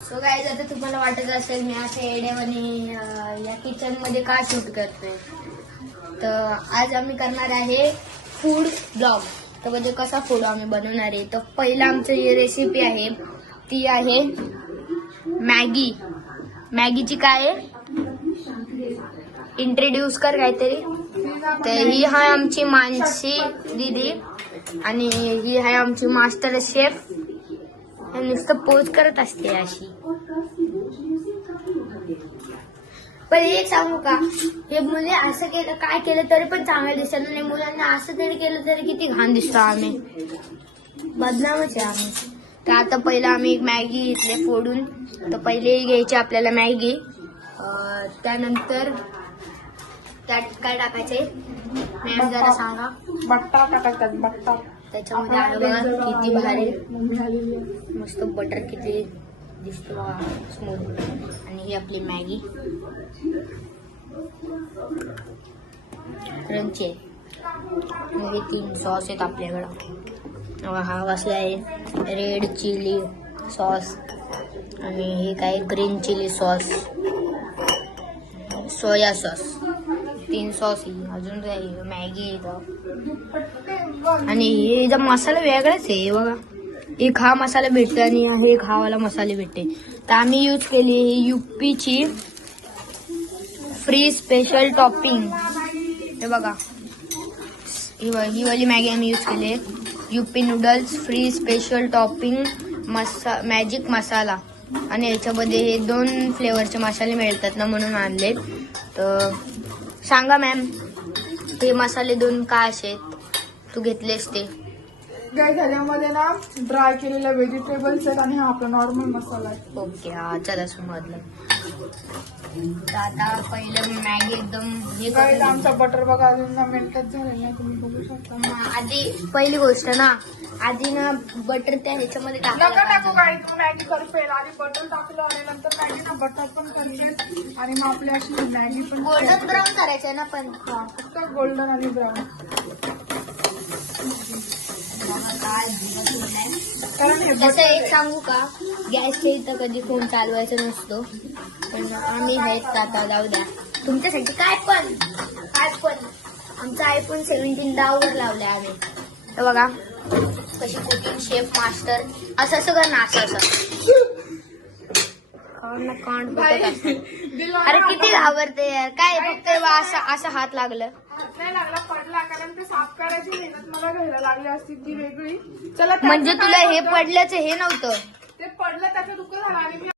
So guys, आता तुम्हाला वाटत असेल मी असे एडेवानी या किचन मध्ये का शूट करतोय, तर आज आम्ही करणार आहे फूड ब्लॉग. तर म्हणजे कसा फूड आम्ही बनवणार आहे. तर पहिला आमची जी रेसिपी आहे ती आहे मॅगी. मॅगीची काय इंट्रोड्यूस कर काहीतरी. तर ही आहे आमची मानसी दीदी आणि ही आहे आमची मास्टर शेफ. नुसतं पोज करत असते अशी. पण एक सांगू का, हे मुले असं केलं काय केलं तरी पण चांगलं दिसत नाही. मुलांना असं तरी केलं तरी किती घाण दिसतो. आम्ही बदनामच आहे आम्ही. तर आता पहिला आम्ही एक मॅगी घेतले फोडून. तर पहिले घ्यायची आपल्याला मॅगी. त्यानंतर त्यात काय टाकायचे मॅम जरा सांगा. बट्टा टाकायचा, बट्टा. त्याच्यामध्ये आहे बघा किती भारी मस्त बटर किती दिसतो बघा, स्मूथ. आणि ही आपली मॅगी क्रंची आहे. हे 3 सॉस आहेत आपल्याकडं. हा कसला आहे रेड चिली सॉस आणि हे काय green chilli sauce, soya sauce. 3 sauce अजून मॅगी आणि हे मसाला वेगळाच आहे बघा. एक हा मसाला भेटतो आणि हे एक हा वाला मसाले भेटते. तर आम्ही यूज केली युपीची फ्री स्पेशल टॉपिंग. हे बघा ही वाली मॅगी आम्ही यूज केली. Yippee noodles free special topping magic masala. आणि याच्यामध्ये हे 2 फ्लेवरचे मसाले मिळतात ना, म्हणून आणले. तर सांगा मॅम, हे मसाले 2 काय असे तू घेतलेस ते? काय झाल्यामध्ये ना ड्राय केलेल्या व्हेजिटेबल्स आहेत आणि हा आपला नॉर्मल मसाला आहे. ओके, हा चला समजलं. तर आता पहिलं मी मॅगी एकदम हे काय आमचा बटर बघा अजून ना मिनिटात झालेला नाही, तुम्ही बघू शकता. आधी पहिली गोष्ट ना, आधी ना बटर त्या ह्याच्यामध्ये नका टाकू टाकायला काय, मॅगी करपेल. आधी बटर टाकलं आणि नंतर मॅगी ना बटर पण करपेल आणि मग आपली अशी मॅगी पण गोल्डन ब्राऊन करायचं ना. पण फक्त गोल्डन आणि ब्राऊन. कारण हे तसं एक सांगू का, गॅसच्या इथं कधी फोन चालवायचा नसतो. पण आम्ही आहेत आता, जाऊ द्या तुमच्यासाठी काय पण आमचा आयफोन 17 दाववर लावलाय आम्ही. तर बघा कशी कुकिंग शेफ मास्टर असं कर ना, असं अरे किती घाबरते यार. काय फक्त असं हात लागलं नाही लागला, पडला. कारण ते साफ करायची मेहनत मला घ्यायला लागली असती ती वेगळी. चला म्हणजे तुला हे पडल्याचं हे नव्हतं. ते पडलं त्याचं दुःख झालं आणि